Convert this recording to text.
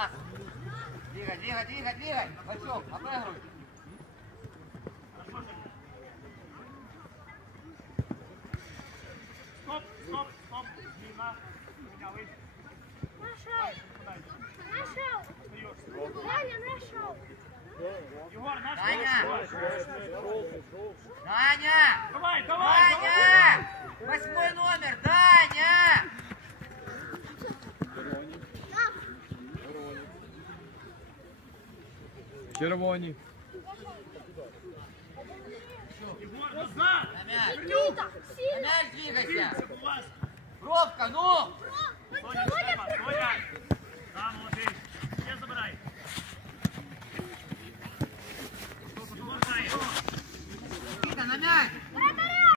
Пас. Двигай. Пачок, обыгрывай. Стоп. Зміна. Міняли. Нашел. Даня, нашел. Єгор, наш. Даня! Давай. Даня! 8 номер, Даня! Червоні. Єгор, назад. На мяч! Никита, На сильно. мяч двигайся! Будь ласка. Пробка, ну! Соня, Соня. Там,